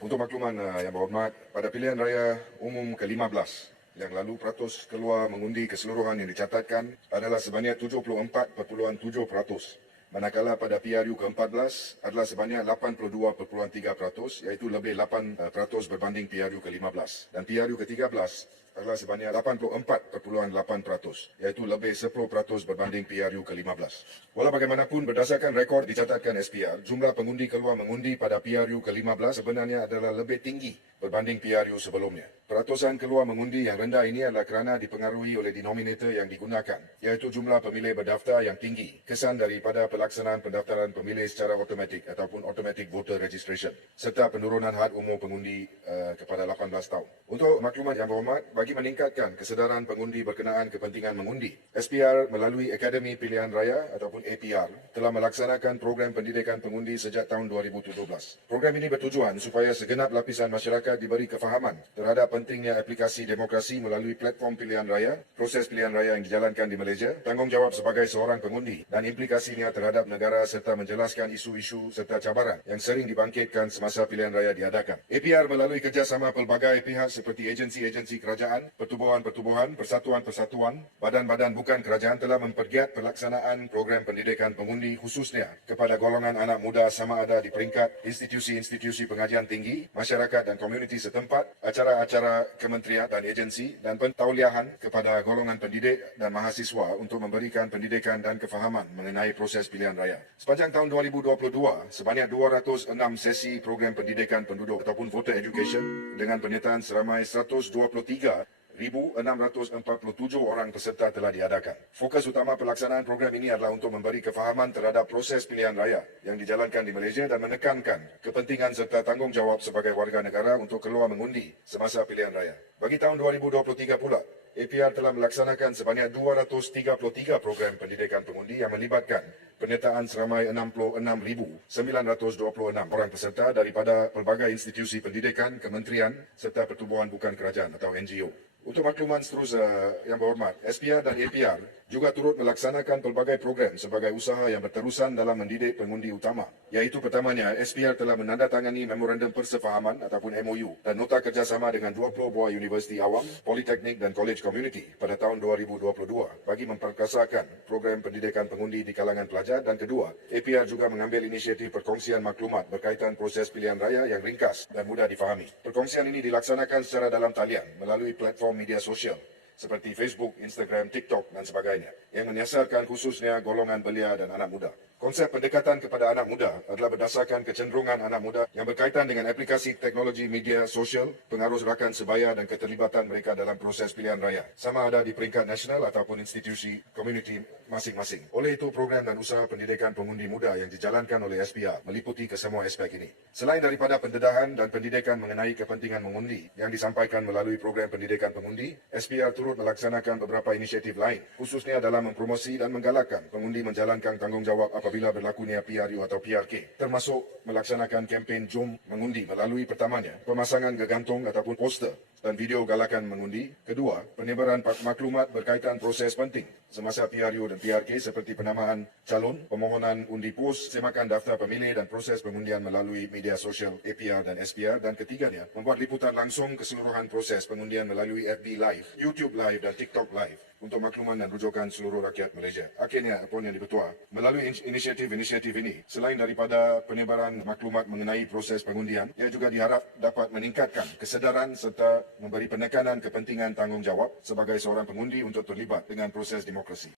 Untuk makluman yang berhormat, pada pilihan raya umum ke-15 yang lalu peratus keluar mengundi keseluruhan yang dicatatkan adalah sebanyak 74.7%. Manakala pada PRU ke-14 adalah sebanyak 82.3%, iaitu lebih 8% berbanding PRU ke-15. Dan PRU ke-13 adalah sebanyak 84.8%, iaitu lebih 10% berbanding PRU ke-15. Walau bagaimanapun, berdasarkan rekod dicatatkan SPR, jumlah pengundi keluar mengundi pada PRU ke-15 sebenarnya adalah lebih tinggi berbanding PRU sebelumnya. Peratusan keluar mengundi yang rendah ini adalah kerana dipengaruhi oleh denominator yang digunakan, iaitu jumlah pemilih berdaftar yang tinggi, kesan daripada pelaksanaan pendaftaran pemilih secara automatik ataupun automatic voter registration, serta penurunan had umur pengundi kepada 18 tahun. Untuk maklumat yang berhormat, bagi meningkatkan kesedaran pengundi berkenaan kepentingan mengundi, SPR melalui Akademi Pilihan Raya ataupun APR telah melaksanakan program pendidikan pengundi sejak tahun 2017. Program ini bertujuan supaya segenap lapisan masyarakat diberi kefahaman terhadap pentingnya aplikasi demokrasi melalui platform pilihan raya, proses pilihan raya yang dijalankan di Malaysia, tanggungjawab sebagai seorang pengundi dan implikasinya terhadap negara serta menjelaskan isu-isu serta cabaran yang sering dibangkitkan semasa pilihan raya diadakan. APR melalui kerjasama pelbagai pihak seperti agensi-agensi kerajaan, pertubuhan-pertubuhan, persatuan-persatuan, badan-badan bukan kerajaan telah mempergiat pelaksanaan program pendidikan pengundi khususnya kepada golongan anak muda sama ada di peringkat institusi-institusi pengajian tinggi, masyarakat dan komuniti setempat, acara-acara kementerian dan agensi dan pentauliahan kepada golongan pendidik dan mahasiswa untuk memberikan pendidikan dan kefahaman mengenai proses pilihan raya. Sepanjang tahun 2022, sebanyak 206 sesi program pendidikan penduduk ataupun voter education dengan penyertaan seramai 123,647 orang peserta telah diadakan. Fokus utama pelaksanaan program ini adalah untuk memberi kefahaman terhadap proses pilihan raya yang dijalankan di Malaysia dan menekankan kepentingan serta tanggungjawab sebagai warga negara untuk keluar mengundi semasa pilihan raya. Bagi tahun 2023 pula, APR telah melaksanakan sebanyak 233 program pendidikan pengundi yang melibatkan penyertaan seramai 66,926 orang peserta daripada pelbagai institusi pendidikan, kementerian serta pertubuhan bukan kerajaan atau NGO. Untuk makluman seterusnya yang berhormat, SPR dan APR juga turut melaksanakan pelbagai program sebagai usaha yang berterusan dalam mendidik pengundi utama. Iaitu pertamanya, SPR telah menandatangani Memorandum Persefahaman ataupun MOU dan nota kerjasama dengan 20 buah universiti awam, politeknik dan college community pada tahun 2022 bagi memperkasakan program pendidikan pengundi di kalangan pelajar. Dan kedua, APR juga mengambil inisiatif perkongsian maklumat berkaitan proses pilihan raya yang ringkas dan mudah difahami. Perkongsian ini dilaksanakan secara dalam talian melalui platform media sosial seperti Facebook, Instagram, TikTok dan sebagainya yang menyasarkan khususnya golongan belia dan anak muda. Konsep pendekatan kepada anak muda adalah berdasarkan kecenderungan anak muda yang berkaitan dengan aplikasi teknologi media sosial, pengaruh gerakan sebaya dan keterlibatan mereka dalam proses pilihan raya, sama ada di peringkat nasional ataupun institusi komuniti masing-masing. Oleh itu, program dan usaha pendidikan pengundi muda yang dijalankan oleh SPR meliputi kesemua aspek ini. Selain daripada pendedahan dan pendidikan mengenai kepentingan mengundi yang disampaikan melalui program pendidikan pengundi, SPR turut melaksanakan beberapa inisiatif lain, khususnya dalam mempromosi dan menggalakkan pengundi menjalankan tanggungjawab apabila berlakunya PRU atau PRK, termasuk melaksanakan kempen Jom Mengundi melalui pertamanya pemasangan gegantung ataupun poster dan video galakan mengundi. Kedua, penyebaran maklumat berkaitan proses penting semasa PRU dan PRK seperti penamaan calon, pemohonan undi pos, semakan daftar pemilih dan proses pengundian melalui media sosial APR dan SPR. Dan ketiganya, membuat liputan langsung keseluruhan proses pengundian melalui FB Live, YouTube Live dan TikTok Live untuk makluman dan rujukan seluruh rakyat Malaysia. Akhirnya, Puan Yang di-Pertua, melalui inisiatif-inisiatif ini, selain daripada penyebaran maklumat mengenai proses pengundian, ia juga diharap dapat meningkatkan kesedaran serta memberi penekanan kepentingan tanggungjawab sebagai seorang pengundi untuk terlibat dengan proses demokrasi.